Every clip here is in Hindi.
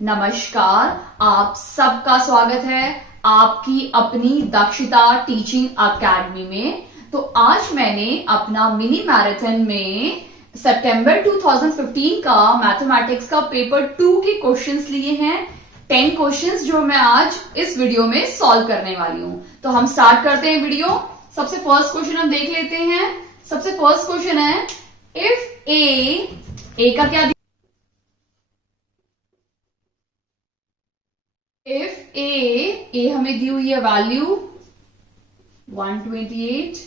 नमस्कार, आप सबका स्वागत है आपकी अपनी दक्षता टीचिंग अकेडमी में। तो आज मैंने अपना मिनी मैराथन में सितंबर 2015 का मैथमेटिक्स का पेपर 2 के क्वेश्चंस लिए हैं। 10 क्वेश्चंस जो मैं आज इस वीडियो में सॉल्व करने वाली हूं। तो हम स्टार्ट करते हैं वीडियो। सबसे फर्स्ट क्वेश्चन हम देख लेते हैं। सबसे फर्स्ट क्वेश्चन है, इफ ए का क्या, इफ ए हमें दी हुई है वैल्यू 128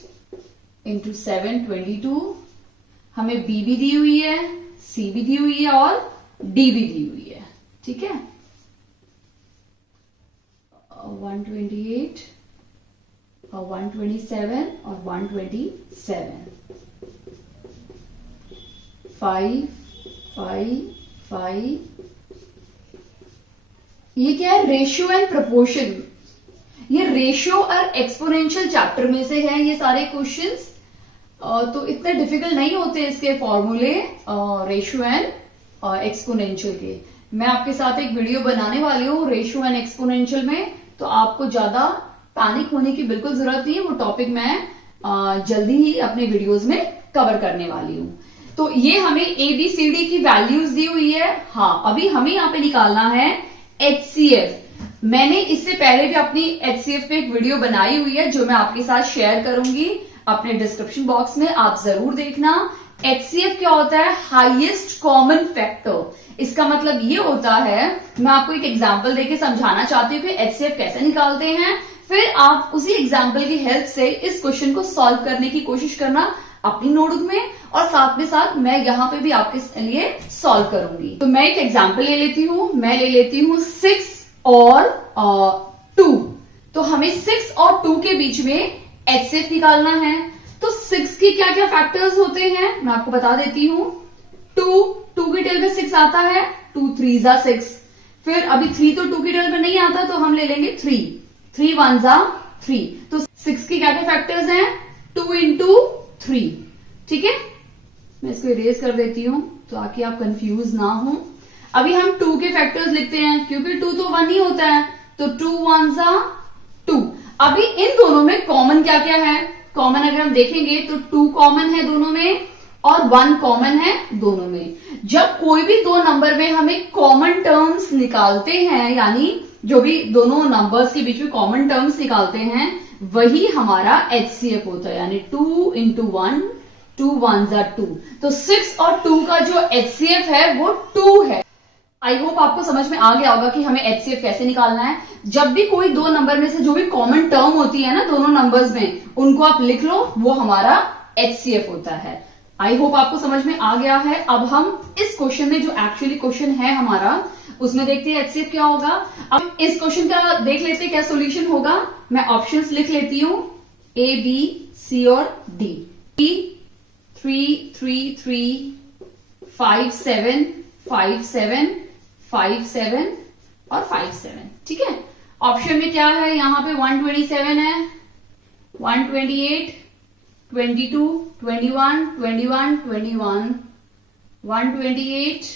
इंटू 7 22, हमें बी भी दी हुई है, सी भी दी हुई है और डी भी दी हुई है। ठीक है, 128 और 127 और 127, 5 5 5। ये क्या है? Ratio and proportion. ये रेशियो और एक्सपोनेंशियल चैप्टर में से है ये सारे क्वेश्चंस। तो इतने डिफिकल्ट नहीं होते इसके फॉर्मूले रेशियो एंड एक्सपोनेंशियल के। मैं आपके साथ एक वीडियो बनाने वाली हूँ रेशियो एंड एक्सपोनेंशियल में, तो आपको ज्यादा पैनिक होने की बिल्कुल जरूरत नहीं है। वो टॉपिक मैं जल्दी ही अपने वीडियोज में कवर करने वाली हूँ। तो ये हमें ABCD की वैल्यूज दी हुई है। हाँ, अभी हमें यहाँ पे निकालना है HCF। मैंने इससे पहले भी अपनी HCF पे एक वीडियो बनाई हुई है जो मैं आपके साथ शेयर करूंगी अपने डिस्क्रिप्शन बॉक्स में, आप जरूर देखना। HCF क्या होता है? Highest common factor. इसका मतलब ये होता है, मैं आपको एक एग्जांपल देके समझाना चाहती हूँ कि HCF कैसे निकालते हैं, फिर आप उसी एग्जाम्पल की हेल्प से इस क्वेश्चन को सॉल्व करने की कोशिश करना अपनी नोटबुक में, और साथ में साथ मैं यहाँ पे भी आपके लिए सॉल्व करूंगी। तो मैं एक एग्जाम्पल ले लेती हूँ। मैं ले लेती हूँ 6 और 2। तो हमें 6 और 2 के बीच में HCF निकालना है। तो 6 के क्या क्या फैक्टर्स होते हैं मैं आपको बता देती हूँ। 2 की टेल में 6 आता है, 2 3 जा 6। फिर अभी 3 तो 2 की टेल में नहीं आता, तो हम ले लेंगे 3 1 जा 3। तो 6 के क्या क्या फैक्टर्स हैं? 2 इंटू 3। ठीक है, मैं इसको इरेज कर देती हूं ताकि आप कंफ्यूज ना हो। अभी हम 2 के फैक्टर्स लिखते हैं, क्योंकि 2 तो 1 ही होता है, तो 2 1 जा 2। अभी इन दोनों में कॉमन क्या क्या है? कॉमन अगर हम देखेंगे तो 2 कॉमन है दोनों में और 1 कॉमन है दोनों में। जब कोई भी दो नंबर में हमें कॉमन टर्म्स निकालते हैं, यानी जो भी दोनों नंबर्स के बीच में कॉमन टर्म्स निकालते हैं, वही हमारा HCF होता है। यानी 2 इंटू 1, 2 1 जा 2। तो 6 और 2 का जो HCF है वो 2 है। आई होप आपको समझ में आ गया होगा कि हमें HCF कैसे निकालना है। जब भी कोई दो नंबर में से जो भी कॉमन टर्म होती है ना दोनों नंबर्स में, उनको आप लिख लो, वो हमारा HCF होता है। आई होप आपको समझ में आ गया है। अब हम इस क्वेश्चन में जो एक्चुअली क्वेश्चन है हमारा, उसमें देखते हैं HCF क्या होगा। अब इस क्वेश्चन का देख लेते हैं क्या सोल्यूशन होगा। मैं ऑप्शंस लिख लेती हूं, A B C और D। 3 3 3 5 7 5 7 5 7 और 5 7। ठीक है, ऑप्शन में क्या है? यहां पे 127 है, 128 22 21 21 21 128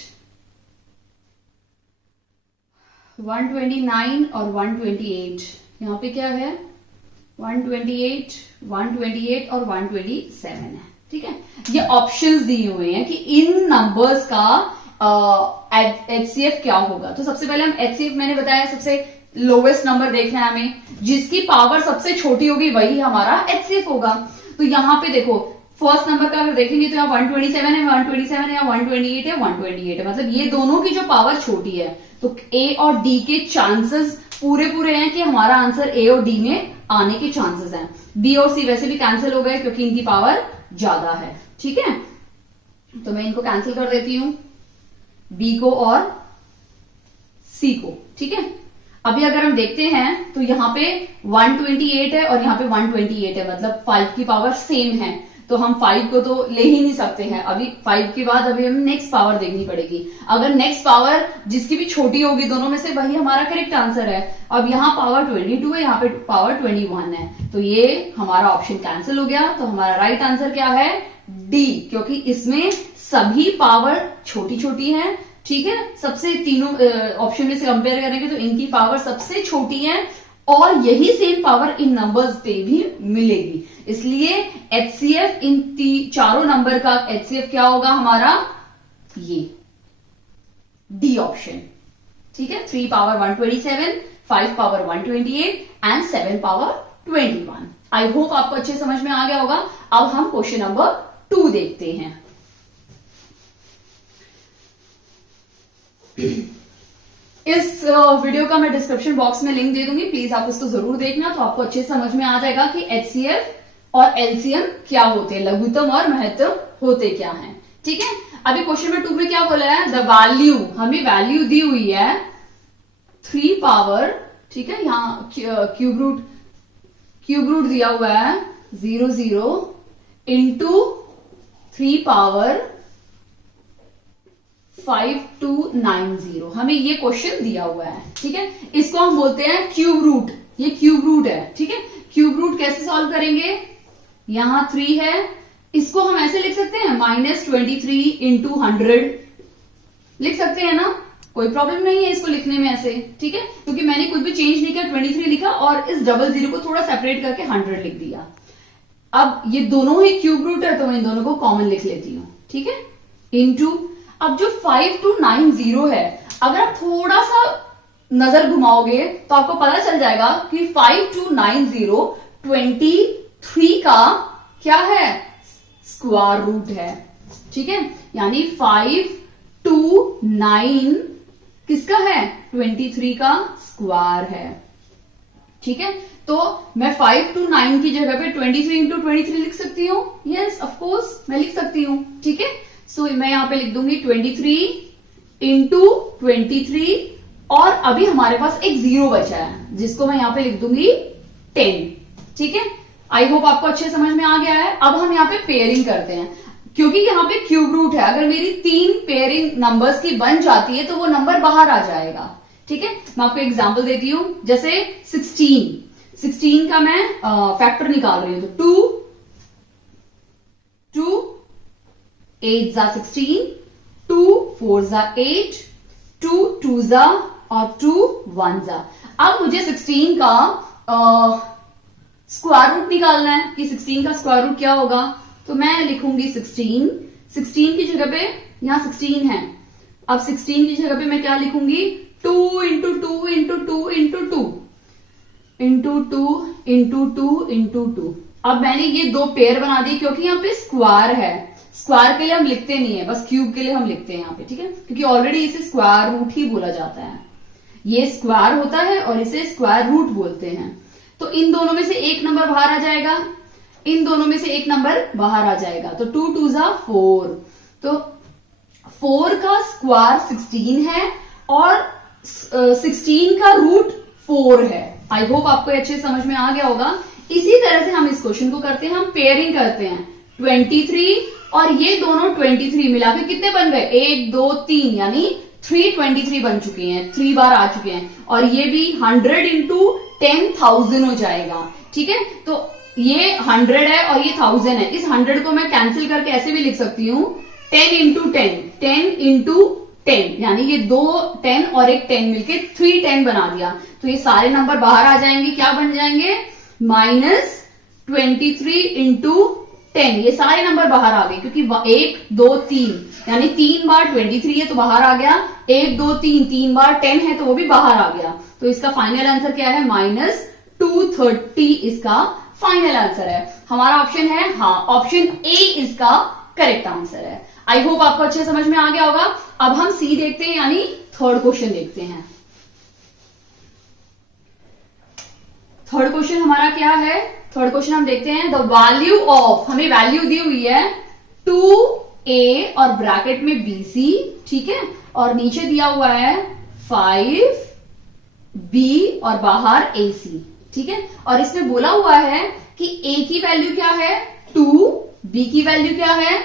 129 और 128। यहाँ पे क्या है? 128 128 और 127 है। ठीक है, ये ऑप्शंस दिए हुए हैं कि इन नंबर्स का HCF क्या होगा। तो सबसे पहले हम HCF, मैंने बताया सबसे लोवेस्ट नंबर देखना है हमें, जिसकी पावर सबसे छोटी होगी वही हमारा HCF होगा। तो यहाँ पे देखो, फर्स्ट नंबर का अगर देखेंगे तो यहाँ 127 है, 127 है, या 128 है, 128 है। मतलब ये दोनों की जो पावर छोटी है, तो A और D के चांसेस पूरे हैं कि हमारा आंसर A और D में आने के चांसेस हैं। B और C वैसे भी कैंसिल हो गए क्योंकि इनकी पावर ज्यादा है। ठीक है, तो मैं इनको कैंसिल कर देती हूं, B को और C को। ठीक है, अभी अगर हम देखते हैं तो यहाँ पे 128 है और यहाँ पे 128 है, मतलब 5 की पावर सेम है, तो हम 5 को तो ले ही नहीं सकते हैं। अभी 5 के बाद अभी हमें नेक्स्ट पावर देखनी पड़ेगी। अगर नेक्स्ट पावर जिसकी भी छोटी होगी दोनों में से, वही हमारा करेक्ट आंसर है। अब यहाँ पावर 22 है, यहाँ पे पावर 21 है, तो ये हमारा ऑप्शन कैंसिल हो गया। तो हमारा राइट आंसर क्या है? डी, क्योंकि इसमें सभी पावर छोटी छोटी है। ठीक है, सबसे तीनों ऑप्शन में से कंपेयर करेंगे तो इनकी पावर सबसे छोटी है और यही सेम पावर इन नंबर्स पे भी मिलेगी। इसलिए एचसीएफ इन चारों नंबर का एचसीएफ क्या होगा हमारा, ये डी ऑप्शन। ठीक है, 3 power 127, 5 power 128 and 7 power 21। I hope आपको अच्छे समझ में आ गया होगा। अब हम क्वेश्चन नंबर 2 देखते हैं। इस वीडियो का मैं डिस्क्रिप्शन बॉक्स में लिंक दे दूंगी, प्लीज आप इसको जरूर देखना, तो आपको अच्छे समझ में आ जाएगा कि एचसीएफ और एलसीएम क्या होते हैं, लघुत्तम और महत्तम होते क्या हैं। ठीक है, अभी क्वेश्चन नंबर 2 में क्या बोला है, द वैल्यू, हमें वैल्यू दी हुई है 3 पावर, ठीक है, यहां क्यूब रूट दिया हुआ है 00 इंटू 3 पावर 5290, हमें ये क्वेश्चन दिया हुआ है। ठीक है, इसको हम बोलते हैं क्यूब रूट, ये क्यूब रूट है। ठीक है, क्यूब रूट कैसे सॉल्व करेंगे, यहां 3 है, इसको हम ऐसे लिख सकते हैं -23 इंटू 100 लिख सकते हैं ना, कोई प्रॉब्लम नहीं है इसको लिखने में ऐसे। ठीक है, क्योंकि मैंने कुछ भी चेंज नहीं किया, 23 लिखा और इस 00 को थोड़ा सेपरेट करके 100 लिख दिया। अब ये दोनों ही क्यूब रूट है तो मैं इन दोनों को कॉमन लिख लेती हूं। ठीक है, इंटू, अब जो 5290 है, अगर आप थोड़ा सा नजर घुमाओगे तो आपको पता चल जाएगा कि 5290 23 का क्या है, स्क्वायर रूट है। ठीक है, यानी 529 किसका है, 23 का स्क्वायर है। ठीक है, तो मैं 529 की जगह पे 23 इंटू 23 लिख सकती हूँ, यस ऑफ कोर्स मैं लिख सकती हूँ। ठीक है, सो मैं यहां पे लिख दूंगी 23 इंटू 23 और अभी हमारे पास एक 0 बचा है जिसको मैं यहां पे लिख दूंगी 10। ठीक है, आई होप आपको अच्छे समझ में आ गया है। अब हम यहाँ पे पेयरिंग करते हैं, क्योंकि यहाँ पे क्यूब रूट है, अगर मेरी 3 पेयरिंग नंबर्स की बन जाती है तो वो नंबर बाहर आ जाएगा। ठीक है, मैं आपको एग्जांपल देती हूं, जैसे 16 का मैं फैक्टर निकाल रही हूं, तो 2 8 जा 16, 2 4 जा 8, 2 2 जा और 2 1 जा। अब मुझे 16 का स्क्वायर रूट निकालना है कि 16 का स्क्वायर रूट क्या होगा, तो मैं लिखूंगी 16 की जगह पे, यहां 16 है, अब 16 की जगह पे मैं क्या लिखूंगी, 2 into 2 into 2 into 2 into 2 into 2 into 2। अब मैंने ये 2 पेयर बना दिए, क्योंकि यहाँ पे स्क्वायर है, स्क्वायर के लिए हम लिखते नहीं है, बस क्यूब के लिए हम लिखते हैं यहाँ पे। ठीक है, क्योंकि ऑलरेडी इसे स्क्वायर रूट ही बोला जाता है, ये स्क्वायर होता है और इसे स्क्वायर रूट बोलते हैं। तो इन दोनों में से एक नंबर बाहर आ जाएगा, इन दोनों में से एक नंबर बाहर आ जाएगा, तो 2 2 जा 4, तो 4 का स्क्वायर 16 है और 16 का रूट 4 है। आई होप आपको अच्छे समझ में आ गया होगा। इसी तरह से हम इस क्वेश्चन को करते हैं, हम पेयरिंग करते हैं 23 और ये दोनों 23 मिलाकर कितने बन गए, 1 2 3, यानी 323 बन चुके हैं, 3 बार आ चुके हैं, और ये भी 100 इंटू 10,000 हो जाएगा। ठीक है, तो ये 100 है और ये 1000 है, इस 100 को मैं कैंसिल करके ऐसे भी लिख सकती हूँ 10 इंटू 10, 10 इंटू 10, यानी ये 2 10 और एक 10 मिलके 310 बना दिया। तो ये सारे नंबर बाहर आ जाएंगे, क्या बन जाएंगे, -23 इंटू 10, ये सारे नंबर बाहर आ गए, क्योंकि 1 2 3 यानी 3 बार 23 है तो बाहर आ गया, 1 2 3 3 बार 10 है तो वो भी बाहर आ गया। तो इसका फाइनल आंसर क्या है, -230 इसका फाइनल आंसर है। हमारा ऑप्शन है, हाँ, ऑप्शन ए इसका करेक्ट आंसर है। आई होप आपको अच्छे समझ में आ गया होगा। अब हम सी देखते हैं, यानी थर्ड क्वेश्चन देखते हैं। थर्ड क्वेश्चन हमारा क्या है, थर्ड क्वेश्चन हम देखते हैं, द वैल्यू ऑफ, हमें वैल्यू दी हुई है 2a और ब्रैकेट में bc, ठीक है, और नीचे दिया हुआ है 5b और बाहर ac, ठीक है, और इसमें बोला हुआ है कि a की वैल्यू क्या है 2, b की वैल्यू क्या है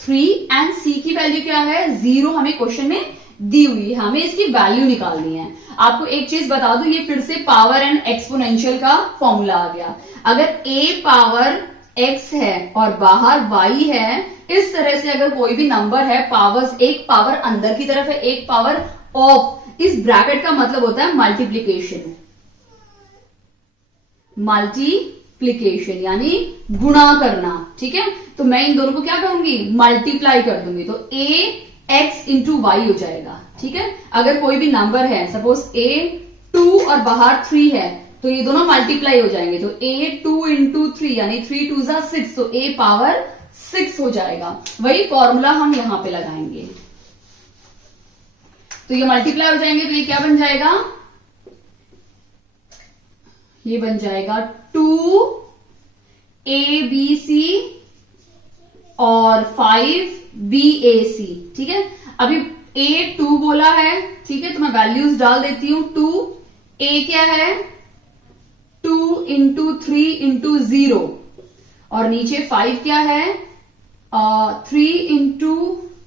3 एंड c की वैल्यू क्या है 0 हमें क्वेश्चन में दी हुई है, हमें इसकी वैल्यू निकालनी है। आपको एक चीज बता दूं, ये फिर से पावर एंड एक्सपोनेंशियल का फॉर्मूला आ गया। अगर a पावर x है और बाहर y है, इस तरह से अगर कोई भी नंबर है, पावर्स, एक पावर अंदर की तरफ है, एक पावर ऑफ, इस ब्रैकेट का मतलब होता है मल्टीप्लीकेशन। मल्टीप्लीकेशन यानी गुणा करना, ठीक है। तो मैं इन दोनों को क्या करूंगी, मल्टीप्लाई कर दूंगी, तो a x इंटू वाई हो जाएगा, ठीक है। अगर कोई भी नंबर है, सपोज a 2 और बाहर 3 है, तो ये दोनों मल्टीप्लाई हो जाएंगे, तो a 2 इंटू 3 यानी 3 2 जा 6, तो a पावर 6 हो जाएगा। वही फॉर्मूला हम यहां पे लगाएंगे, तो ये मल्टीप्लाई हो जाएंगे, तो ये क्या बन जाएगा, ये बन जाएगा 2abc और 5bac, ठीक है। अभी a 2 बोला है, ठीक है, तो मैं वैल्यूज डाल देती हूं। 2a क्या है, 2 इंटू 3 इंटू 0, और नीचे 5 क्या है, 3 इंटू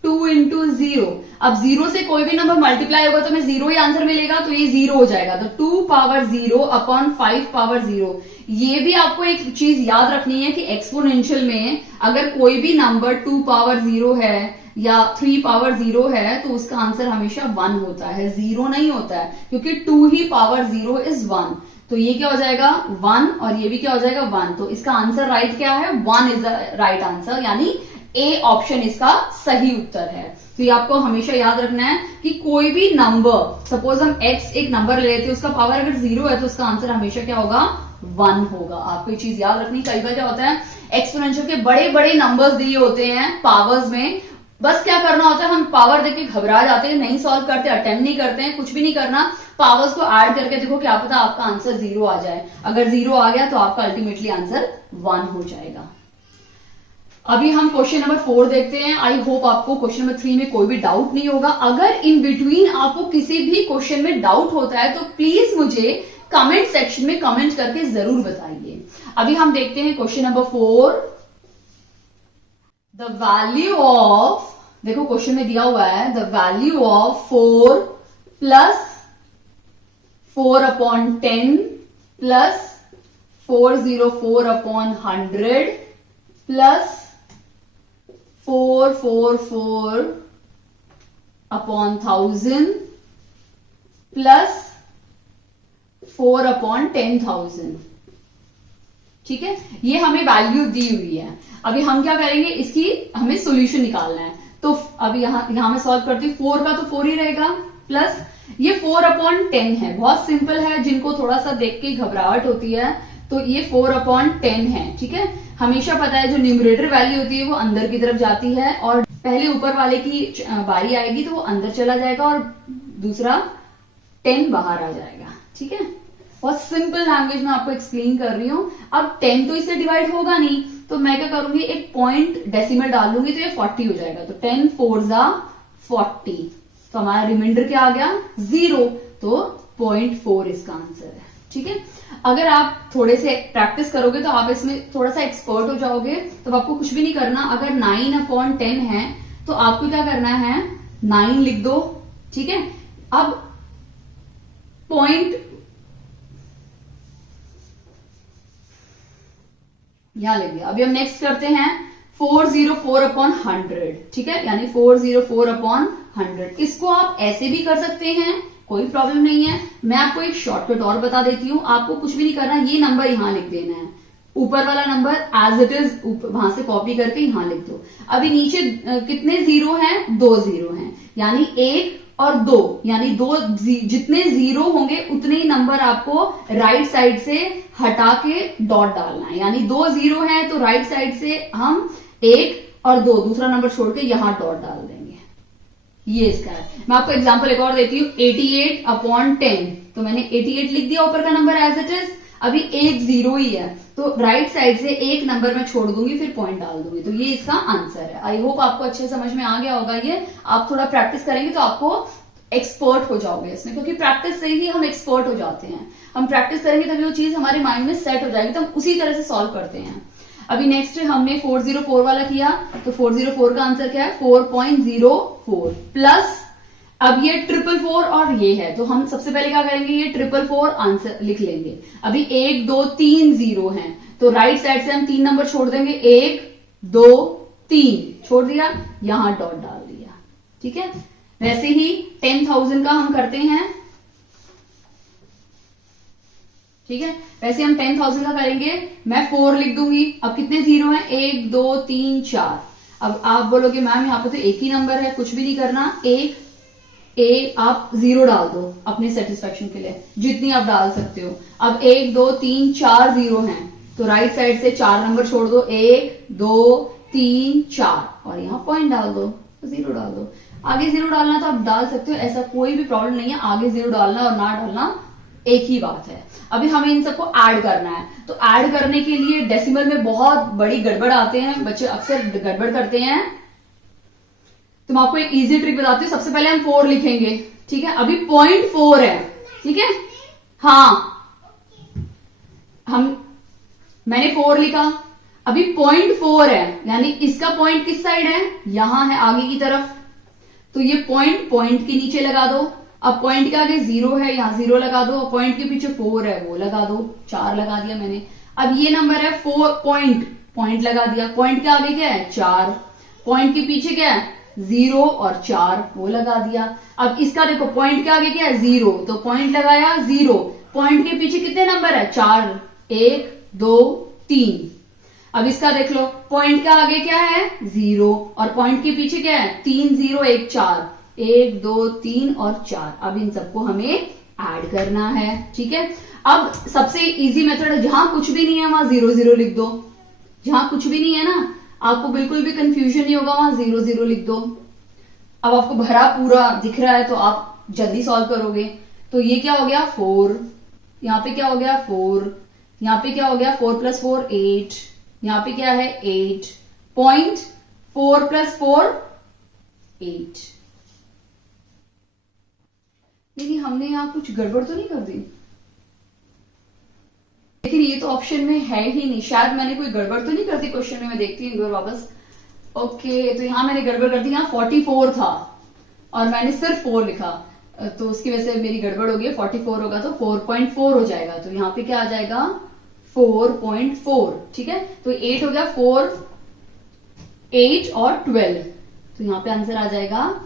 2 इंटू 0। अब 0 से कोई भी नंबर मल्टीप्लाई होगा तो हमें 0 ही आंसर मिलेगा, तो ये 0 हो जाएगा, तो 2 पावर 0 अपॉन 5 पावर 0। ये भी आपको एक चीज याद रखनी है कि एक्सपोनेंशियल में अगर कोई भी नंबर 2 पावर 0 है या 3 पावर 0 है, तो उसका आंसर हमेशा 1 होता है, 0 नहीं होता है, क्योंकि 2 ही पावर 0 इज 1। तो ये क्या हो जाएगा 1, और ये भी क्या हो जाएगा 1, तो इसका आंसर राइट क्या है, 1 इज द राइट आंसर, यानी ए ऑप्शन इसका सही उत्तर है। तो ये आपको हमेशा याद रखना है कि कोई भी नंबर, सपोज हम x एक नंबर ले लेते हैं, उसका पावर अगर 0 है तो उसका आंसर हमेशा क्या होगा, 1 होगा। आपको ये चीज याद रखनी। कई बार क्या होता है, एक्सपोनेंशियल के बड़े बड़े नंबर्स दिए होते हैं पावर्स में, बस क्या करना होता है, हम पावर देख के घबरा जाते हैं, नहीं सॉल्व करते, अटेम्प्ट नहीं करते हैं, कुछ भी नहीं करना, पावर्स को ऐड करके देखो, क्या पता आपका आंसर 0 आ जाए। अगर 0 आ गया तो आपका अल्टीमेटली आंसर 1 हो जाएगा। अभी हम क्वेश्चन नंबर 4 देखते हैं। आई होप आपको क्वेश्चन नंबर 3 में कोई भी डाउट नहीं होगा। अगर इन बिटवीन आपको किसी भी क्वेश्चन में डाउट होता है तो प्लीज मुझे कमेंट सेक्शन में कमेंट करके जरूर बताइए। अभी हम देखते हैं question number 4। The value of, देखो क्वेश्चन में दिया हुआ है, the value of 4 plus 4 upon 10 plus 404 upon 100 plus 444 upon 1000 plus 4 upon 10,000, ठीक है। ये हमें वैल्यू दी हुई है। अभी हम क्या करेंगे, इसकी हमें सॉल्यूशन निकालना है। तो अभी यहां मैं सॉल्व करती हूँ। 4 का तो 4 ही रहेगा, प्लस ये 4 अपॉन 10 है, बहुत सिंपल है, जिनको थोड़ा सा देख के घबराहट होती है, तो ये 4 अपॉन 10 है, ठीक है। हमेशा पता है जो न्यूमरेटर वैल्यू होती है वो अंदर की तरफ जाती है, और पहले ऊपर वाले की बारी आएगी तो वो अंदर चला जाएगा और दूसरा 10 बाहर आ जाएगा, ठीक है। बहुत सिंपल लैंग्वेज में आपको एक्सप्लेन कर रही हूं। अब 10 तो इससे डिवाइड होगा नहीं, तो मैं क्या करूंगी, एक पॉइंट डेसिमल डाल दूंगी, तो ये 40 हो जाएगा। तो 10 4 जा 40, तो हमारा रिमाइंडर क्या आ गया 0, तो 0.4 इसका आंसर है, ठीक है। अगर आप थोड़े से प्रैक्टिस करोगे तो आप इसमें थोड़ा सा एक्सपर्ट हो जाओगे। तो आपको कुछ भी नहीं करना। अगर 9 अपॉन 10 है तो आपको क्या करना है, 9 लिख दो, ठीक है। अब पॉइंट यहां लिख दिया। अभी हम नेक्स्ट करते हैं 404 अपॉन 100, ठीक है, यानी 404 अपॉन 100। इसको आप ऐसे भी कर सकते हैं, कोई प्रॉब्लम नहीं है। मैं आपको एक शॉर्टकट और बता देती हूं। आपको कुछ भी नहीं करना, ये नंबर यहां लिख देना है, ऊपर वाला नंबर एज इट इज वहां से कॉपी करके यहां लिख दो। अभी नीचे कितने जीरो हैं, 2 जीरो हैं, यानी 1 और 2, यानी 2 जितने जीरो होंगे उतने ही नंबर आपको राइट साइड से हटा के डॉट डालना है। यानी 2 जीरो हैं तो राइट साइड से हम 1 और 2 दूसरा नंबर छोड़ के यहां डॉट डाल देंगे। ये इसका है। मैं आपको एग्जांपल एक और देती हूँ, 88 अपॉन 10, तो मैंने 88 लिख दिया ऊपर का नंबर एज इट इज। अभी 1 जीरो ही है तो राइट साइड से एक नंबर मैं छोड़ दूंगी, फिर पॉइंट डाल दूंगी, तो ये इसका आंसर है। आई होप आपको अच्छे समझ में आ गया होगा। ये आप थोड़ा प्रैक्टिस करेंगे तो आपको एक्सपर्ट हो जाओगे इसमें, क्योंकि प्रैक्टिस से ही हम एक्सपर्ट हो जाते हैं। हम प्रैक्टिस करेंगे तभी वो चीज हमारे माइंड में सेट हो जाएगी, तो हम उसी तरह से सॉल्व करते हैं। अभी नेक्स्ट हमने 404 वाला किया, तो 404 का आंसर क्या है, 4.04 प्लस अब ये 444 और ये है, तो हम सबसे पहले क्या करेंगे, ये 444 आंसर लिख लेंगे। अभी 1 2 3 0 हैं, तो राइट साइड से हम 3 नंबर छोड़ देंगे, 1 2 3 छोड़ दिया, यहां डॉट डाल दिया। ठीक है, वैसे ही 10,000 का हम करते हैं। ठीक है, वैसे हम 10,000 का करेंगे, मैं 4 लिख दूंगी। अब कितने जीरो हैं, 1 2 3 4। अब आप बोलोगे मैम यहाँ पे तो एक ही नंबर है, कुछ भी नहीं करना, एक आप 0 डाल दो अपने सेटिस्फेक्शन के लिए, जितनी आप डाल सकते हो। अब 1 2 3 4 0 हैं, तो राइट साइड से 4 नंबर छोड़ दो, 1 2 3 4 और यहाँ पॉइंट डाल दो, 0 डाल दो। आगे 0 डालना तो आप डाल सकते हो, ऐसा कोई भी प्रॉब्लम नहीं है, आगे 0 डालना और ना डालना एक ही बात है। अभी हमें इन सबको ऐड करना है, तो ऐड करने के लिए डेसिमल में बहुत बड़ी गड़बड़ आते हैं, बच्चे अक्सर गड़बड़ करते हैं। तो मैं आपको एक इजी ट्रिक बताती हूँ। सबसे पहले हम 4 लिखेंगे, ठीक है, अभी 0.4 है, ठीक है, हाँ मैंने 4 लिखा, अभी 0.4 है, यानी इसका पॉइंट किस साइड है, यहां है आगे की तरफ, तो ये पॉइंट के नीचे लगा दो। अब पॉइंट के आगे 0 है, यहां 0 लगा दो, पॉइंट के पीछे 4 है, वो लगा दो, 4 लगा दिया मैंने। अब ये नंबर है 4 पॉइंट लगा दिया, पॉइंट के आगे क्या है 4, पॉइंट के पीछे क्या है 0 और 4, वो लगा दिया। अब इसका देखो पॉइंट के आगे क्या है 0, तो पॉइंट लगाया 0, पॉइंट के पीछे कितने नंबर है 4, 1 2 3। अब इसका देख लो, पॉइंट के आगे क्या है 0 और पॉइंट के पीछे क्या है 3 0 1 4, 1 2 3 और 4। अब इन सबको हमें ऐड करना है, ठीक है। अब सबसे इजी मेथड है, जहां कुछ भी नहीं है वहां 0 0 लिख दो, जहां कुछ भी नहीं है ना, आपको बिल्कुल भी कंफ्यूजन नहीं होगा, वहां 0 0 लिख दो। अब आपको भरा पूरा दिख रहा है तो आप जल्दी सॉल्व करोगे। तो ये क्या हो गया 4, यहाँ पे क्या हो गया 4, यहाँ पे क्या हो गया 4 + 4 8, यहाँ पे क्या है 8, पॉइंट 4 + 4 8। नहीं, हमने यहां कुछ गड़बड़ तो नहीं कर दी, लेकिन ये तो ऑप्शन में है ही नहीं, शायद मैंने कोई गड़बड़ तो नहीं कर दी क्वेश्चन में, मैं देखती हूँ वापस। ओके, तो यहां मैंने गड़बड़ कर दी, यहाँ 44 था और मैंने सिर्फ 4 लिखा, तो उसकी वजह से मेरी गड़बड़ हो गई। 44 होगा तो 4.4 हो जाएगा, तो यहाँ पे क्या आ जाएगा 4.4, ठीक है। तो 8 हो गया, 4 8 और 12, तो यहाँ पे आंसर आ जाएगा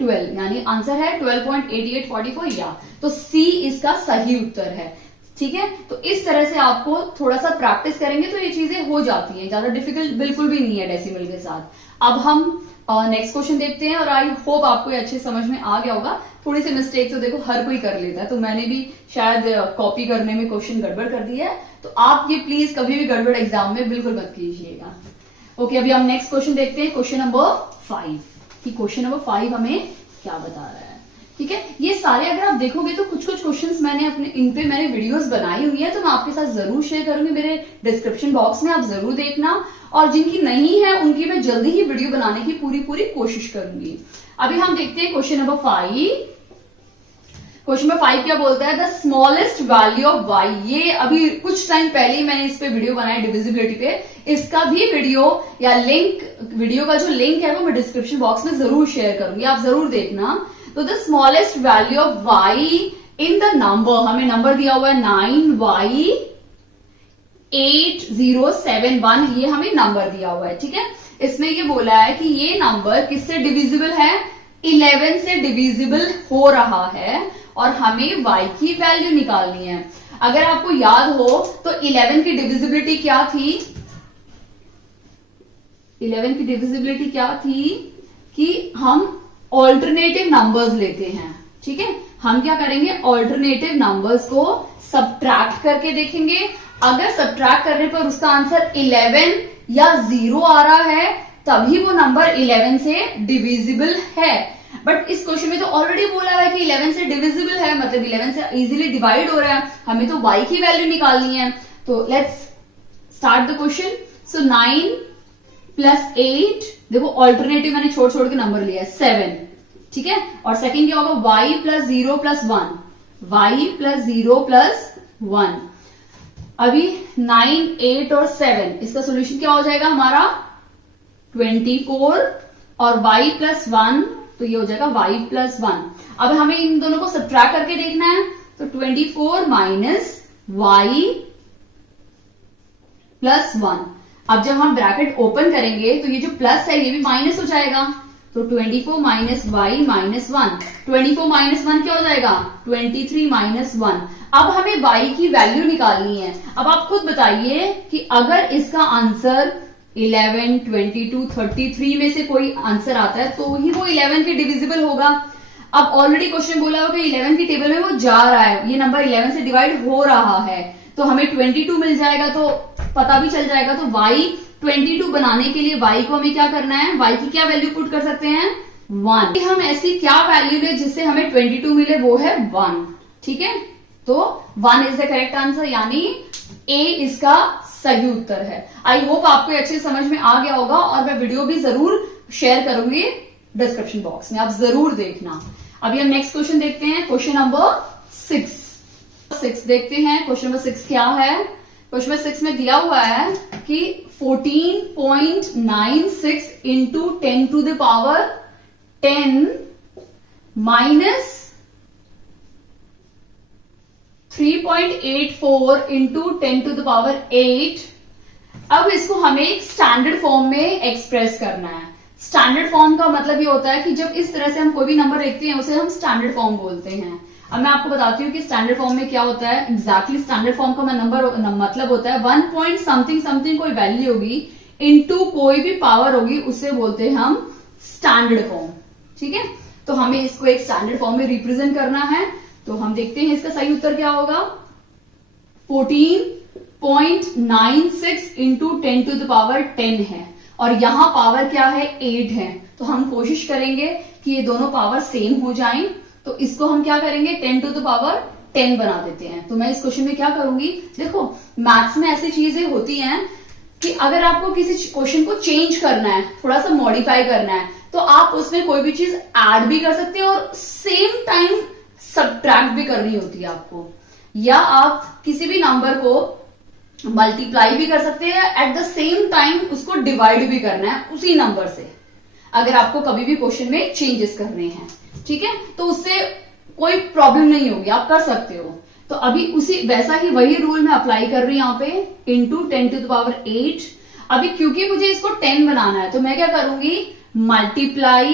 12, यानी आंसर है 12.8844 या, तो सी इसका सही उत्तर है, ठीक है। तो इस तरह से आपको थोड़ा सा प्रैक्टिस करेंगे तो ये चीजें हो जाती हैं, ज्यादा डिफिकल्ट बिल्कुल भी नहीं है डेसिमल के साथ। अब हम नेक्स्ट क्वेश्चन देखते हैं, और आई होप आपको ये अच्छे समझ में आ गया होगा। थोड़ी सी मिस्टेक तो देखो हर कोई कर लेता है, तो मैंने भी शायद कॉपी करने में क्वेश्चन गड़बड़ कर दिया है, तो आप ये प्लीज कभी भी गड़बड़ एग्जाम में बिल्कुल मत कीजिएगा। ओके, अभी हम नेक्स्ट क्वेश्चन देखते हैं, क्वेश्चन नंबर 5, कि क्वेश्चन नंबर 5 हमें क्या बता रहा है, ठीक है। ये सारे अगर आप देखोगे तो कुछ क्वेश्चंस मैंने अपने इन पे मैंने वीडियोस बनाई हुई है, तो मैं आपके साथ जरूर शेयर करूंगी, मेरे डिस्क्रिप्शन बॉक्स में आप जरूर देखना, और जिनकी नहीं है उनकी मैं जल्दी ही वीडियो बनाने की पूरी कोशिश करूंगी। अभी हम देखते हैं क्वेश्चन नंबर 5। क्वेश्चन नंबर 5 क्या बोलता है, the smallest value of y. ये अभी कुछ टाइम पहले ही मैंने इस पे वीडियो बनाया डिविजिबिलिटी पे, इसका भी वीडियो या लिंक, वीडियो का जो लिंक है वो मैं डिस्क्रिप्शन बॉक्स में जरूर शेयर करूंगी, आप जरूर देखना। तो the smallest value of y in the number, हमें नंबर दिया हुआ है 9y8071, ये हमें नंबर दिया हुआ है, ठीक है। इसमें ये बोला है कि ये नंबर किससे डिविजिबल है, 11 से डिविजिबल हो रहा है, और हमें y की वैल्यू निकालनी है। अगर आपको याद हो तो 11 की डिविजिबिलिटी क्या थी, 11 की डिविजिबिलिटी क्या थी कि हम ऑल्टरनेटिव नंबर्स लेते हैं, ठीक है। हम क्या करेंगे, ऑल्टरनेटिव नंबर्स को सब्ट्रैक्ट करके देखेंगे, अगर सब्ट्रैक्ट करने पर उसका आंसर 11 या 0 आ रहा है तभी वो नंबर 11 से डिविजिबल है। बट इस क्वेश्चन में तो ऑलरेडी बोला हुआ है कि 11 से डिविजिबल है, मतलब 11 से इजीली डिवाइड हो रहा है, हमें तो y की वैल्यू निकालनी है। तो लेट्स स्टार्ट द क्वेश्चन। सो 9 + 8, देखो ऑल्टरनेटिव मैंने छोड़ के नंबर लिया है 7, ठीक है। और सेकंड क्या होगा, y + 0 + 1, y + 0 + 1। अभी 9 8 और 7, इसका सोल्यूशन क्या हो जाएगा हमारा 24, और y + 1 तो ये हो जाएगा y प्लस 1। अब हमें इन दोनों को सब्ट्रैक्ट करके देखना है, तो 24 माइनस y प्लस 1। अब जब हम ब्रैकेट ओपन करेंगे तो ये जो प्लस है ये भी माइनस हो जाएगा, तो 24 माइनस वाई माइनस 1, 24 माइनस 1 क्या हो जाएगा 23 माइनस 1। अब हमें y की वैल्यू निकालनी है। अब आप खुद बताइए कि अगर इसका आंसर 11, 22, 33 में से कोई आंसर आता है तो ही वो 11 के डिविजिबल होगा। अब ऑलरेडी क्वेश्चन बोला होगा कि 11 की टेबल में वो जा रहा है, ये नंबर 11 से डिवाइड हो रहा है, तो हमें 22 मिल जाएगा, तो पता भी चल जाएगा। तो y 22 बनाने के लिए y को हमें क्या करना है, y की क्या वैल्यू पुट कर सकते हैं 1। हम ऐसी क्या वैल्यू ले जिससे हमें 22 मिले, वो है 1। ठीक है, तो 1 इज द करेक्ट आंसर, यानी A इसका सही उत्तर है। आई होप आपको अच्छे से समझ में आ गया होगा, और मैं वीडियो भी जरूर शेयर करूंगी डिस्क्रिप्शन बॉक्स में, आप जरूर देखना। अभी हम नेक्स्ट क्वेश्चन देखते हैं, क्वेश्चन नंबर 6 देखते हैं। क्वेश्चन नंबर 6 क्या है, क्वेश्चन नंबर 6 में दिया हुआ है कि 14.96 into 10 to the power 10 minus 3.84 into 10 to the power 8। अब इसको हमें एक स्टैंडर्ड फॉर्म में एक्सप्रेस करना है। स्टैंडर्ड फॉर्म का मतलब ये होता है कि जब इस तरह से हम कोई भी नंबर लिखते हैं उसे हम स्टैंडर्ड फॉर्म बोलते हैं। अब मैं आपको बताती हूँ कि स्टैंडर्ड फॉर्म में क्या होता है एग्जैक्टली। स्टैंडर्ड फॉर्म का मतलब होता है 1 पॉइंट समथिंग समथिंग कोई वैल्यू होगी इनटू कोई भी पावर होगी, उससे बोलते हैं हम स्टैंडर्ड फॉर्म। ठीक है, तो हमें इसको एक स्टैंडर्ड फॉर्म में रिप्रेजेंट करना है। तो हम देखते हैं इसका सही उत्तर क्या होगा। 14.96 इंटू 10 टू द पावर 10 है, और यहां पावर क्या है 8 है, तो हम कोशिश करेंगे कि ये दोनों पावर सेम हो जाएं। तो इसको हम क्या करेंगे 10 टू द पावर 10 बना देते हैं। तो मैं इस क्वेश्चन में क्या करूंगी, देखो मैथ्स में ऐसी चीजें होती हैं कि अगर आपको किसी क्वेश्चन को चेंज करना है, थोड़ा सा मॉडिफाई करना है, तो आप उसमें कोई भी चीज ऐड भी कर सकते हैं और सेम टाइम सब्ट्रैक्ट भी करनी होती है आपको, या आप किसी भी नंबर को मल्टीप्लाई भी कर सकते हैं, एट द सेम टाइम उसको डिवाइड भी करना है उसी नंबर से, अगर आपको कभी भी क्वेश्चन में चेंजेस करने हैं। ठीक है, तो उससे कोई प्रॉब्लम नहीं होगी, आप कर सकते हो। तो अभी उसी वैसा ही वही रूल मैं अप्लाई कर रही हूं यहाँ पे, इंटू 10 टू द पावर 8। अभी क्योंकि मुझे इसको 10 बनाना है, तो मैं क्या करूंगी मल्टीप्लाई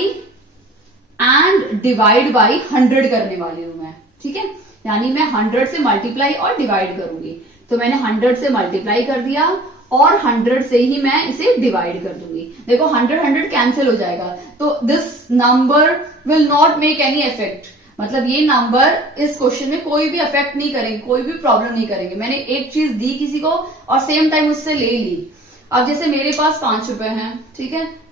एंड डिवाइड बाई 100 करने वाली हूं मैं। ठीक है, यानी मैं 100 से मल्टीप्लाई और डिवाइड करूंगी। तो मैंने 100 से मल्टीप्लाई कर दिया और 100 से ही मैं इसे डिवाइड कर दूंगी। देखो 100 कैंसिल हो जाएगा, तो this number will not make any effect, मतलब ये नंबर इस क्वेश्चन में कोई भी इफेक्ट नहीं करेंगे, कोई भी प्रॉब्लम नहीं करेंगे। मैंने एक चीज दी किसी को और सेम टाइम उससे ले ली। अब जैसे मेरे पास 5 रुपए हैं, ठीक है,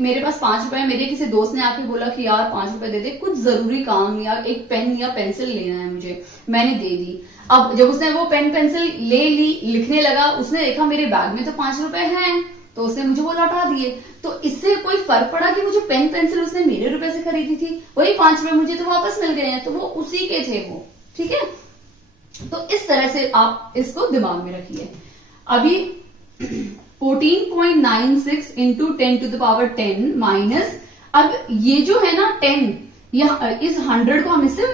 मेरे पास 5 रुपए है, मेरे किसी दोस्त ने आके बोला कि यार 5 रुपए दे दे, कुछ जरूरी काम या एक पेन या पेंसिल लेना है मुझे, मैंने दे दी। अब जब उसने वो पेन पेंसिल ले ली, लिखने लगा, उसने देखा मेरे बैग में तो 5 रुपए हैं, तो उसने मुझे वो लौटा दिए। तो इससे कोई फर्क पड़ा कि मुझे पेन पेंसिल उसने मेरे रुपए से खरीदी थी, वही 5 रुपए मुझे तो वापस मिल गए हैं, तो वो उसी के थे वो। ठीक है, तो इस तरह से आप इसको दिमाग में रखिए। अभी 14.96 into 10 to the power 10 minus, अब ये जो है ना 10, इस 100 को हम इससे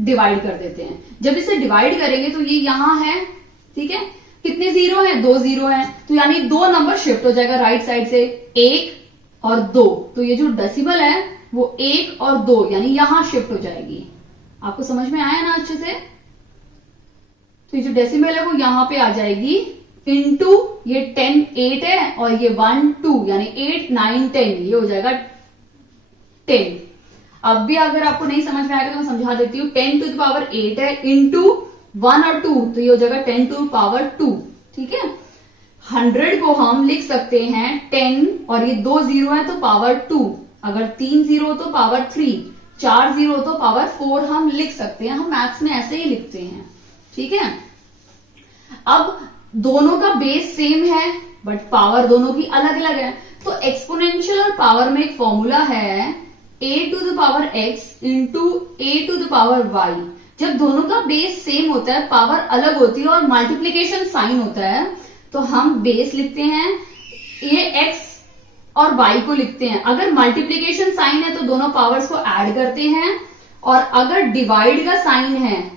डिवाइड कर देते हैं। जब इसे डिवाइड करेंगे तो ये यहां है, ठीक है, कितने जीरो हैं 2 जीरो हैं, तो यानी 2 नंबर शिफ्ट हो जाएगा राइट साइड से, 1 और 2। तो ये जो डेसिमल है वो 1 और 2 यानी यहां शिफ्ट हो जाएगी। आपको समझ में आया ना अच्छे से। तो ये जो डेसिमल है वो यहां पे आ जाएगी, इंटू ये 10 8 है और ये 1 2 यानी 8 9 10, ये हो जाएगा 10। अब भी अगर आपको नहीं समझ में आएगा तो मैं समझा देती हूँ। 10 टू द पावर 8 है इंटू 1 और 2, तो ये हो जाएगा 10 टू पावर 2। ठीक है, 100 को हम लिख सकते हैं 10 और ये 2 जीरो है तो पावर 2, अगर 3 जीरो तो पावर 3, 4 जीरो तो पावर 4 हम लिख सकते हैं। हम मैथ्स में ऐसे ही लिखते हैं। ठीक है, अब दोनों का बेस सेम है बट पावर दोनों की अलग अलग है। तो एक्सपोनेंशियल और पावर में एक फॉर्मूला है a to the power x into a to the power y। जब दोनों का बेस सेम होता है, पावर अलग होती है और मल्टीप्लीकेशन साइन होता है, तो हम बेस लिखते हैं, ये x और y को लिखते हैं। अगर मल्टीप्लीकेशन साइन है तो दोनों पावर्स को ऐड करते हैं, और अगर डिवाइड का साइन है,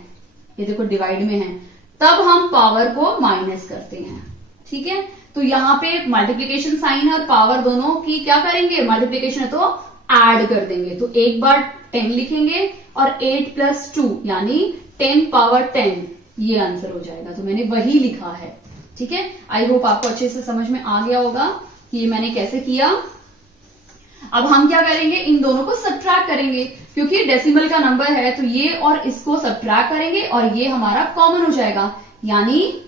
ये देखो डिवाइड में है, तब हम पावर को माइनस करते हैं। ठीक है, तो यहां पे मल्टीप्लीकेशन साइन है और पावर दोनों की क्या करेंगे, मल्टीप्लीकेशन है तो ऐड कर देंगे। तो एक बार 10 लिखेंगे और 8 + 2 यानी 10 पावर 10, ये आंसर हो जाएगा। तो मैंने वही लिखा है। ठीक है, आई होप आपको अच्छे से समझ में आ गया होगा कि ये मैंने कैसे किया। अब हम क्या करेंगे, इन दोनों को सब्ट्रैक्ट करेंगे, क्योंकि डेसिमल का नंबर है तो ये और इसको सब्ट्रैक्ट करेंगे और ये हमारा कॉमन हो जाएगा, यानी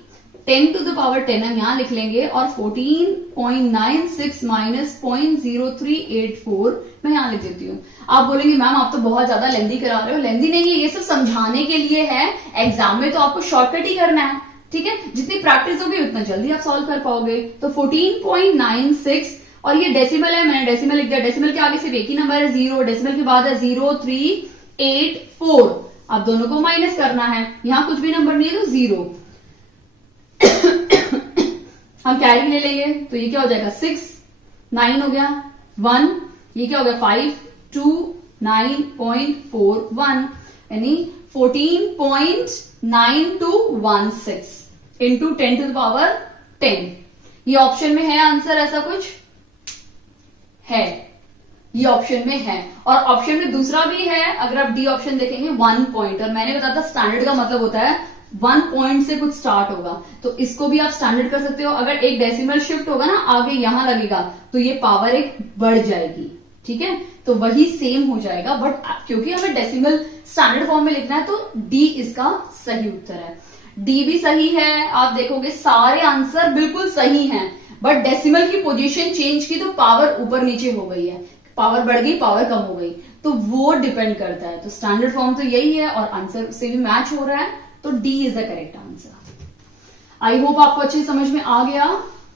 10 to the power 10 हम यहां लिख लेंगे और 14.96 माइनस 0.0384 मैं यहां लिख देती हूँ। आप बोलेंगे मैम आप तो बहुत ज्यादा लेंदी करा रहे हो। लेंदी नहीं है, ये सब समझाने के लिए है। एग्जाम में तो आपको शॉर्टकट ही करना है। ठीक है, जितनी प्रैक्टिस होगी उतना जल्दी आप सॉल्व कर पाओगे। तो 14.96 और ये डेसिमल है, मैंने डेसिमल लिख दिया। डेसिमल के आगे सिर्फ एक ही नंबर है 0, डेसिमल के बाद है 0384। अब दोनों को माइनस करना है, यहां कुछ भी नंबर नहीं है तो 0। हम कैरी ले लेंगे तो ये क्या हो जाएगा 6, 9 हो गया 1, ये क्या हो गया 5, 2, 9.41 यानी 14.9216 इंटू 10 to the power 10। ये ऑप्शन में है आंसर, ऐसा कुछ है, ये ऑप्शन में है। और ऑप्शन में दूसरा भी है, अगर आप डी ऑप्शन देखेंगे 1 पॉइंट, और मैंने बताया था स्टैंडर्ड का मतलब होता है 1 पॉइंट से कुछ स्टार्ट होगा, तो इसको भी आप स्टैंडर्ड कर सकते हो। अगर एक डेसिमल शिफ्ट होगा ना आगे यहां लगेगा तो ये पावर एक बढ़ जाएगी। ठीक है, तो वही सेम हो जाएगा, बट क्योंकि हमें डेसिमल स्टैंडर्ड फॉर्म में लिखना है तो डी इसका सही उत्तर है। डी भी सही है, आप देखोगे सारे आंसर बिल्कुल सही हैं, बट डेसिमल की पोजीशन चेंज की तो पावर ऊपर नीचे हो गई है, पावर बढ़ गई पावर कम हो गई, तो वो डिपेंड करता है। तो स्टैंडर्ड फॉर्म तो यही है और आंसर से भी मैच हो रहा है, तो D is the correct answer. I hope आपको अच्छी समझ में आ गया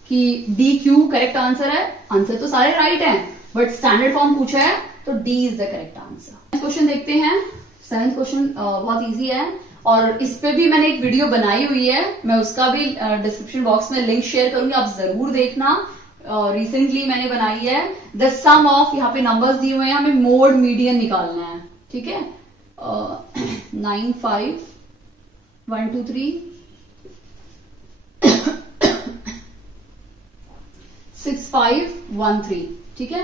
कि डी क्यू करेक्ट आंसर है। आंसर तो सारे राइट हैं, बट स्टैंडर्ड फॉर्म पूछा है तो D is the correct answer. Question देखते हैं। 7th क्वेश्चन बहुत इजी है और इस पे भी मैंने एक वीडियो बनाई हुई है, मैं उसका भी डिस्क्रिप्शन बॉक्स में लिंक शेयर करूंगी, आप जरूर देखना। रिसेंटली मैंने बनाई है। द सम ऑफ, यहाँ पे नंबर्स दिए हुए हैं, हमें मोड मीडियन निकालना है। ठीक है, 9, 5, 1, 2, 3 6, 5, 1, 3। ठीक है,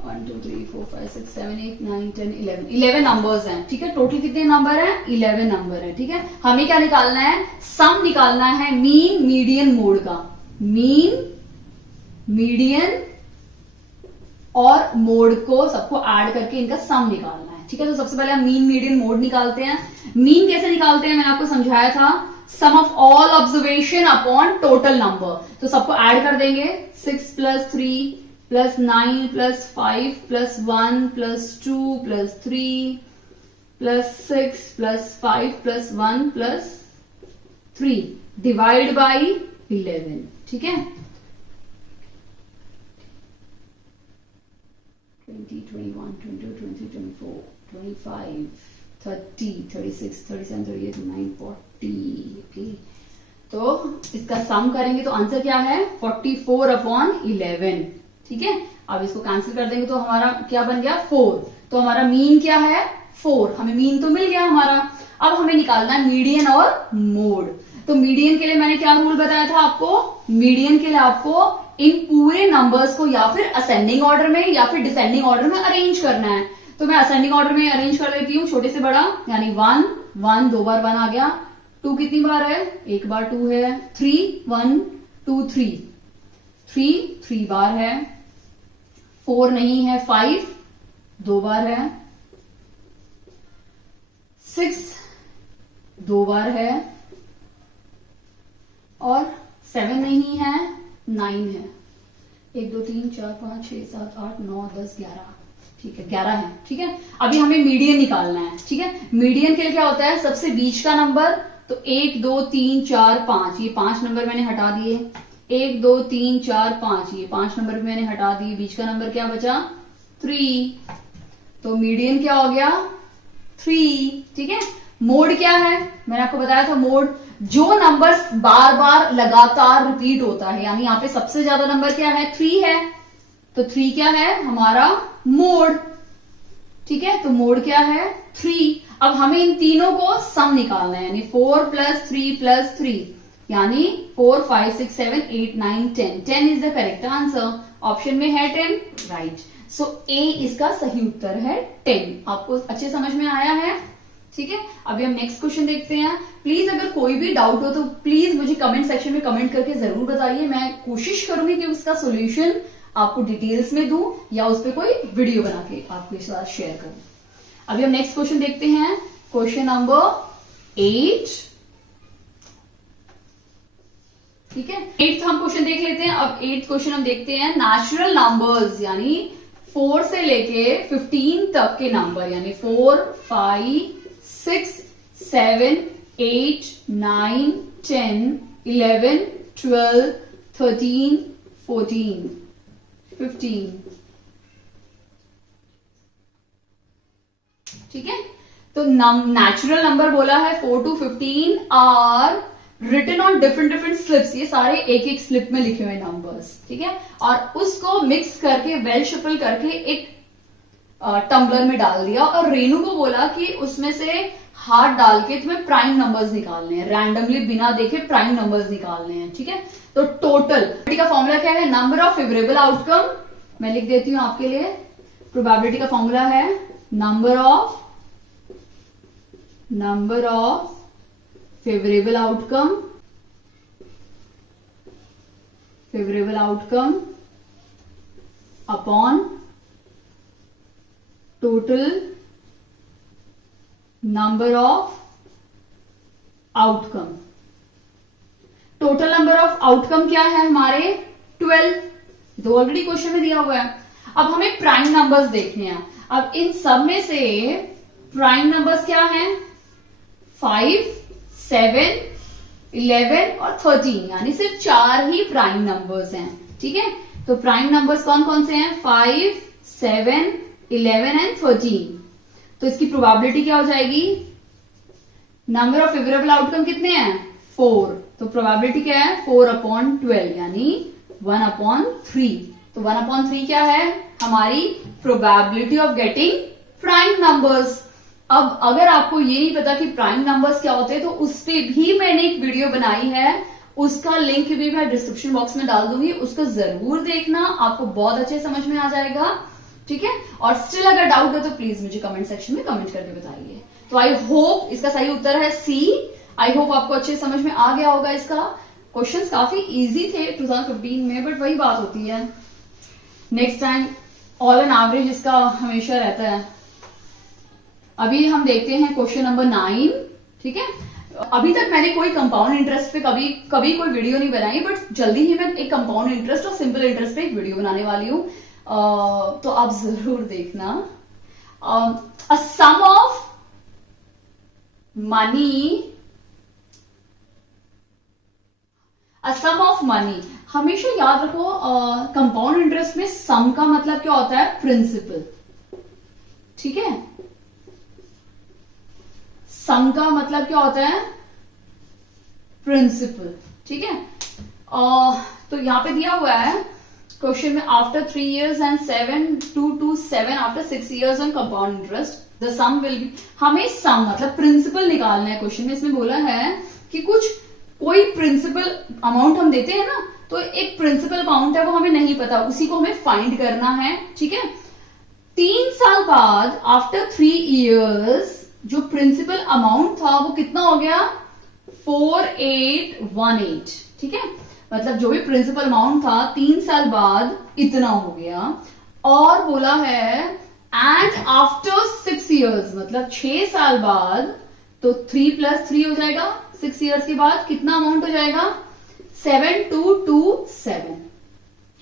1, 2, 3, 4, 5, 6, 7, 8, 9, 10, 11 नंबर्स हैं। ठीक है, टोटल कितने नंबर हैं, 11 नंबर है। ठीक है, हमें क्या निकालना है, सम निकालना है मीन मीडियन मोड का। मीन मीडियन और मोड को सबको ऐड करके इनका सम निकालना है। ठीक है, तो सबसे पहले हम मीन मीडियन मोड निकालते हैं। मीन कैसे निकालते हैं मैंने आपको समझाया था, sum of all observation upon total number. तो सबको ऐड कर देंगे, 6 + 3 + 9 + 5 + 1 + 2 + 3 + 6 + 5 + 1 + 3 डिवाइड बाई 11। ठीक है, 20, 21, 22, 23, 24, 25, 30, 36, 37, 38, 39, 40। ओके, तो इसका सम करेंगे तो आंसर क्या है 44/11। ठीक है, अब इसको कैंसिल कर देंगे तो हमारा क्या बन गया 4। तो हमारा मीन क्या है 4, हमें मीन तो मिल गया हमारा। अब हमें निकालना है मीडियन और मोड। तो मीडियन के लिए मैंने क्या रूल बताया था आपको, मीडियन के लिए आपको इन पूरे नंबर्स को या फिर असेंडिंग ऑर्डर में या फिर डिसेंडिंग ऑर्डर में अरेंज करना है। तो मैं असेंडिंग ऑर्डर में अरेंज कर देती हूँ, छोटे से बड़ा, यानी 1, 1 2 बार 1 आ गया। 2 कितनी बार है, एक बार 2 है। 3, 1 2 3, 3 3 बार है। 4 नहीं है, 5 2 बार है। 6 2 बार है और 7 नहीं है, 9 है। 1 2 3 4 5 6 7 8 9 10 11। ठीक है, 11 है। ठीक है, अभी हमें मीडियन निकालना है। ठीक है, मीडियन के लिए क्या होता है, सबसे बीच का नंबर। तो 1 2 3 4 5, ये 5 नंबर मैंने हटा दिए। 1 2 3 4 5, ये 5 नंबर भी मैंने हटा दिए। बीच का नंबर क्या बचा 3। तो मीडियन क्या हो गया 3। ठीक है, मोड क्या है, मैंने आपको बताया था मोड जो नंबर बार बार लगातार रिपीट होता है, यानी यहाँ पे सबसे ज्यादा नंबर क्या है 3 है। तो 3 क्या है हमारा मोड, ठीक है, तो मोड क्या है 3। अब हमें इन तीनों को सम निकालना है, यानी 4 + 3 + 3 यानी 4 5 6 7 8 9 10 10 is the correct answer. Option में है 10, राइट। सो ए इसका सही उत्तर है 10। आपको अच्छे समझ में आया है, ठीक है। अभी हम नेक्स्ट क्वेश्चन देखते हैं। प्लीज अगर कोई भी डाउट हो तो प्लीज मुझे कमेंट सेक्शन में कमेंट करके जरूर बताइए। मैं कोशिश करूंगी कि उसका सोल्यूशन आपको डिटेल्स में दूं या उस पर कोई वीडियो बना के आपके साथ शेयर करूं। अभी हम नेक्स्ट क्वेश्चन देखते हैं, क्वेश्चन नंबर 8, ठीक है। 8th हम क्वेश्चन देख लेते हैं। अब 8th क्वेश्चन हम देखते हैं, नेचुरल नंबर्स यानी 4 से लेके 15 तक के नंबर, यानी 4 5 6 7 8 9 10 11 12 13 14 15, ठीक है। तो नेचुरल नंबर बोला है 4 to 15 are written on different different slips. ये सारे एक एक स्लिप में लिखे हुए नंबर्स, ठीक है। और उसको मिक्स करके वेल शफल करके एक टम्बलर में डाल दिया और रेनू को बोला कि उसमें से हाथ डाल के तुम्हें प्राइम नंबर्स निकालने हैं, रैंडमली बिना देखे प्राइम नंबर्स निकालने हैं, ठीक है। तो टोटल का फॉर्मूला क्या है, नंबर ऑफ फेवरेबल आउटकम। मैं लिख देती हूं आपके लिए, प्रोबेबिलिटी का फॉर्मूला है number of favourable outcome upon total number of outcome. Total number of outcome क्या है हमारे 12, तो ऑलरेडी क्वेश्चन में दिया हुआ है। अब हमें प्राइम नंबर्स देखने हैं। अब इन सब में से प्राइम नंबर्स क्या हैं, 5 7 11 और 13, यानी सिर्फ 4 ही प्राइम नंबर्स हैं, ठीक है। तो प्राइम नंबर्स कौन कौन से हैं, 5 7 11 एंड 13। तो इसकी प्रोबेबिलिटी क्या हो जाएगी, नंबर ऑफ फेवरेबल आउटकम कितने हैं 4, तो प्रोबेबिलिटी क्या है 4/12 यानी 1/3। तो 1/3 क्या है हमारी probability of getting prime numbers. अब अगर आपको ये नहीं पता कि प्राइम नंबर्स क्या होते हैं तो उस पर भी मैंने एक वीडियो बनाई है, उसका लिंक भी मैं डिस्क्रिप्शन बॉक्स में डाल दूंगी, उसको जरूर देखना, आपको बहुत अच्छे समझ में आ जाएगा, ठीक है। और स्टिल अगर डाउट है तो प्लीज मुझे कमेंट सेक्शन में कमेंट करके बताइए। तो आई होप इसका सही उत्तर है सी। आई होप आपको अच्छे समझ में आ गया होगा। इसका क्वेश्चंस काफी इजी थे 2015 में, बट वही बात होती है, next time all an average इसका हमेशा रहता है। अभी हम देखते हैं क्वेश्चन नंबर 9, ठीक है। अभी तक मैंने कोई कंपाउंड इंटरेस्ट पे कभी कोई वीडियो नहीं बनाई, बट जल्दी ही मैं एक कंपाउंड इंटरेस्ट और सिंपल इंटरेस्ट पे एक वीडियो बनाने वाली हूं, तो आप जरूर देखना। अ सम ऑफ मनी, हमेशा याद रखो कंपाउंड इंटरेस्ट में सम का मतलब क्या होता है, प्रिंसिपल, ठीक है। सम का मतलब क्या होता है, प्रिंसिपल, ठीक है। तो यहां पे दिया हुआ है क्वेश्चन में, after 3 years and 2 to 7 after 6 years on compound interest the sum will be। हमें सम मतलब प्रिंसिपल निकालना है। क्वेश्चन में इसमें बोला है कि कोई प्रिंसिपल अमाउंट हम देते हैं ना, तो एक प्रिंसिपल अमाउंट है वो हमें नहीं पता, उसी को हमें फाइंड करना है, ठीक है। 3 साल बाद आफ्टर 3 years जो प्रिंसिपल अमाउंट था वो कितना हो गया 4818, ठीक है। मतलब जो भी प्रिंसिपल अमाउंट था 3 साल बाद इतना हो गया। और बोला है एंड आफ्टर 6 years मतलब 6 साल बाद, तो 3 + 3 हो जाएगा, 6 years के बाद कितना अमाउंट हो जाएगा 7227,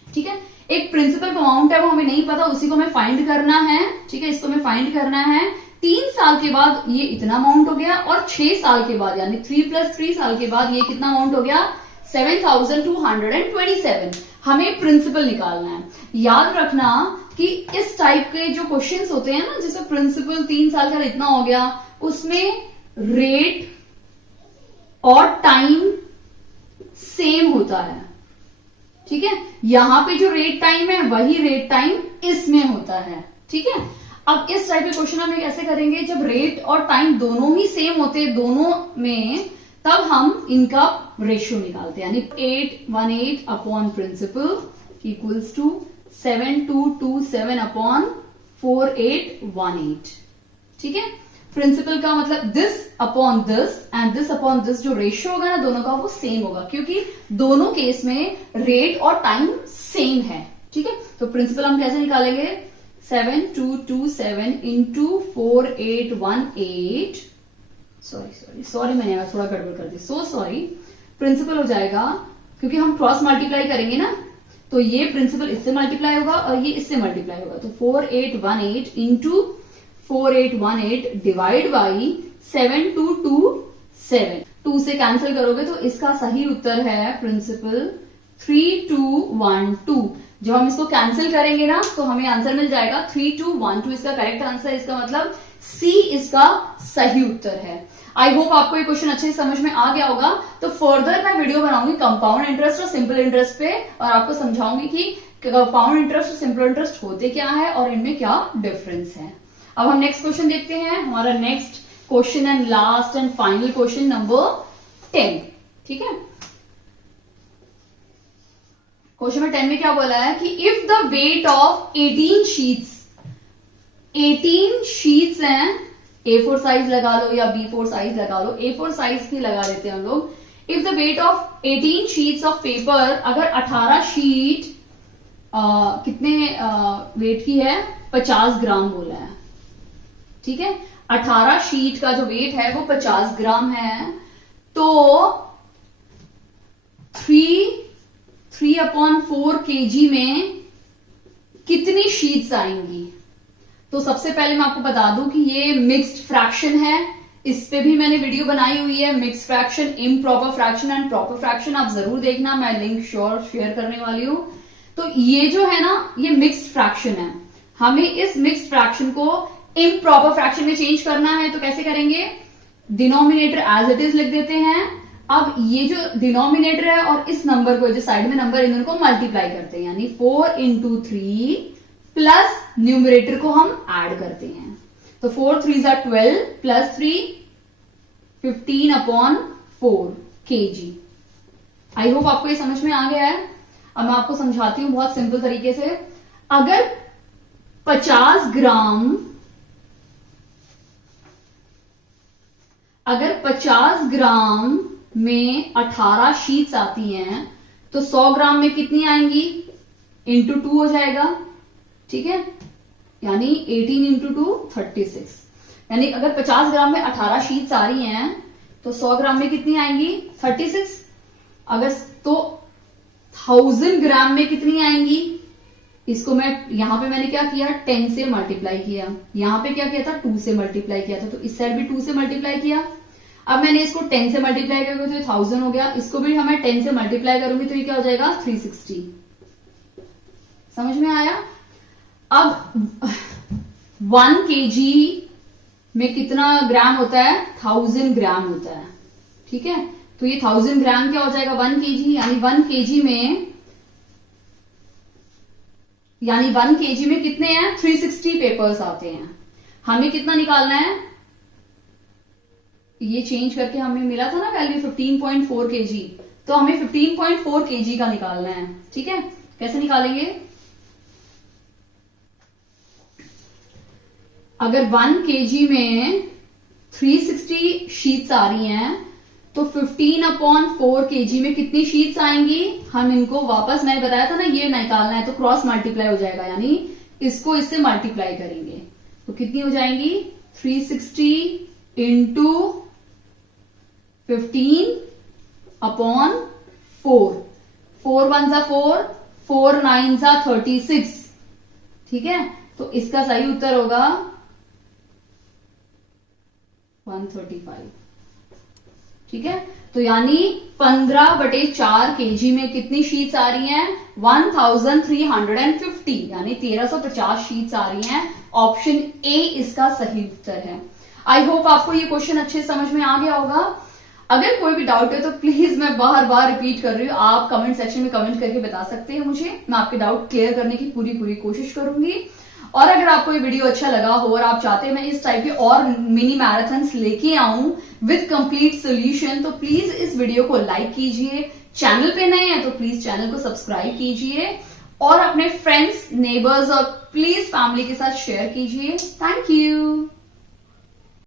ठीक है। एक प्रिंसिपल अमाउंट है वो हमें नहीं पता, उसी को हमें फाइंड करना है, ठीक है। इसको हमें फाइंड करना है। 3 साल के बाद ये इतना अमाउंट हो गया और 6 साल के बाद यानी 3 + 3 साल के बाद ये कितना अमाउंट हो गया 7227। हमें प्रिंसिपल निकालना है। याद रखना कि इस टाइप के जो क्वेश्चंस होते हैं ना, जिसमें प्रिंसिपल 3 साल का इतना हो गया, उसमें रेट और टाइम सेम होता है, ठीक है, यहां पे जो रेट टाइम है वही रेट टाइम इसमें होता है। ठीक है, अब इस टाइप के क्वेश्चन हम कैसे करेंगे, जब रेट और टाइम दोनों ही सेम होते हैं दोनों में, तब हम इनका रेशियो निकालते हैं, यानी 818 upon principal equals to 7227 upon 4818। ठीक है, प्रिंसिपल का मतलब this upon this and this upon this, जो रेशियो होगा ना दोनों का वो सेम होगा, क्योंकि दोनों केस में रेट और टाइम सेम है। ठीक है, तो प्रिंसिपल हम कैसे निकालेंगे, 7227 इंटू 4818, सॉरी मैंने थोड़ा गड़बड़ कर दी, सॉरी। प्रिंसिपल हो जाएगा, क्योंकि हम क्रॉस मल्टीप्लाई करेंगे ना, तो ये प्रिंसिपल इससे मल्टीप्लाई होगा और ये इससे मल्टीप्लाई होगा, तो 4818 इंटू 4818 डिवाइड बाई 7227, 2 से कैंसिल करोगे तो इसका सही उत्तर है प्रिंसिपल 3212। जब हम इसको कैंसिल करेंगे ना तो हमें आंसर मिल जाएगा 3212, इसका करेक्ट आंसर, इसका मतलब सी इसका सही उत्तर है। आई होप आपको ये क्वेश्चन अच्छे से समझ में आ गया होगा। तो फर्दर मैं वीडियो बनाऊंगी कंपाउंड इंटरेस्ट और सिंपल इंटरेस्ट पे, और आपको समझाऊंगी कि कंपाउंड इंटरेस्ट और सिंपल इंटरेस्ट होते क्या है और इनमें क्या डिफरेंस है। अब हम नेक्स्ट क्वेश्चन देखते हैं, हमारा next question and last and final question number 10। ठीक है, क्वेश्चन नंबर 10 में क्या बोला है कि if the weight of 18 sheets हैं, A4 साइज लगा लो या B4 साइज लगा लो, A4 साइज की लगा देते हैं हम लोग। If the weight of 18 sheets of paper, अगर 18 शीट कितने वेट की है, 50 ग्राम बोला है। ठीक है, 18 शीट का जो वेट है वो 50 ग्राम है, तो 3/4 kg में कितनी शीट्स आएंगी। तो सबसे पहले मैं आपको बता दूं कि ये मिक्स्ड फ्रैक्शन है, इस पे भी मैंने वीडियो बनाई हुई है, mixed fraction, improper fraction and proper fraction, आप जरूर देखना, मैं लिंक श्योर शेयर करने वाली हूं। तो ये जो है ना, ये मिक्स्ड फ्रैक्शन है, हमें इस मिक्स्ड फ्रैक्शन को इम्प्रॉपर फ्रैक्शन में चेंज करना है। तो कैसे करेंगे, डिनोमिनेटर एज इट इज लिख देते हैं। अब ये जो डिनोमिनेटर है और इस नंबर को, जो साइड में नंबर, इन दोनों को मल्टीप्लाई करते हैं, यानी 4 इंटू 3 प्लस न्यूमरेटर को हम ऐड करते हैं, तो 4 3 ज़ा 12 प्लस 3 15/4 kg। आई होप आपको ये समझ में आ गया है। अब मैं आपको समझाती हूं बहुत सिंपल तरीके से। अगर 50 ग्राम में 18 शीट्स आती हैं, तो 100 ग्राम में कितनी आएंगी, इंटू 2 हो जाएगा। ठीक है, यानी 18 इंटू 2 36, यानी अगर 50 ग्राम में 18 शीट्स आ रही हैं तो 100 ग्राम में कितनी आएंगी, 36। अगर तो 1000 ग्राम में कितनी आएंगी, इसको मैं यहां पे मैंने क्या किया, 10 से मल्टीप्लाई किया, यहां पे क्या किया था, 2 से मल्टीप्लाई किया था, तो इस साइड भी 2 से मल्टीप्लाई किया। अब मैंने इसको 10 से मल्टीप्लाई करूंगी तो ये 1000 हो गया, इसको भी हमें 10 से मल्टीप्लाई करूंगी तो ये क्या हो जाएगा, 360। समझ में आया। अब 1 kg में कितना ग्राम होता है, 1000 ग्राम होता है। ठीक है, तो ये 1000 ग्राम क्या हो जाएगा, 1 kg, यानी 1 kg में कितने हैं, 360 पेपर्स आते हैं। हमें कितना निकालना है, ये चेंज करके हमें मिला था ना वैल्यू 15.4 kg, तो हमें 15.4 kg का निकालना है। ठीक है, कैसे निकालेंगे, अगर 1 kg में 360 शीट्स आ रही हैं तो 15/4 kg में कितनी शीट्स आएंगी, हम इनको वापस, मैंने बताया था ना ये निकालना है, तो क्रॉस मल्टीप्लाई हो जाएगा, यानी इसको इससे मल्टीप्लाई करेंगे तो कितनी हो जाएंगी, 360 इंटू 15/4, 4 1 ज़ा 4, 4 9 ज़ा 36। ठीक है, तो इसका सही उत्तर होगा 135। ठीक है, तो यानी 15/4 kg में कितनी शीट्स आ रही हैं, 1350, यानी 1350 शीट्स आ रही हैं। ऑप्शन ए इसका सही उत्तर है। आई होप आपको ये क्वेश्चन अच्छे समझ में आ गया होगा। अगर कोई भी डाउट है तो प्लीज, मैं बार बार रिपीट कर रही हूँ, आप कमेंट सेक्शन में कमेंट करके बता सकते हैं मुझे, मैं आपके डाउट क्लियर करने की पूरी कोशिश करूंगी। और अगर आपको ये वीडियो अच्छा लगा हो और आप चाहते हैं मैं इस टाइप के और मिनी मैराथन्स लेके आऊं विद कंप्लीट सोल्यूशन, तो प्लीज इस वीडियो को लाइक कीजिए, चैनल पे नए हैं तो प्लीज चैनल को सब्सक्राइब कीजिए और अपने फ्रेंड्स, नेबर्स और प्लीज फैमिली के साथ शेयर कीजिए। Thank you.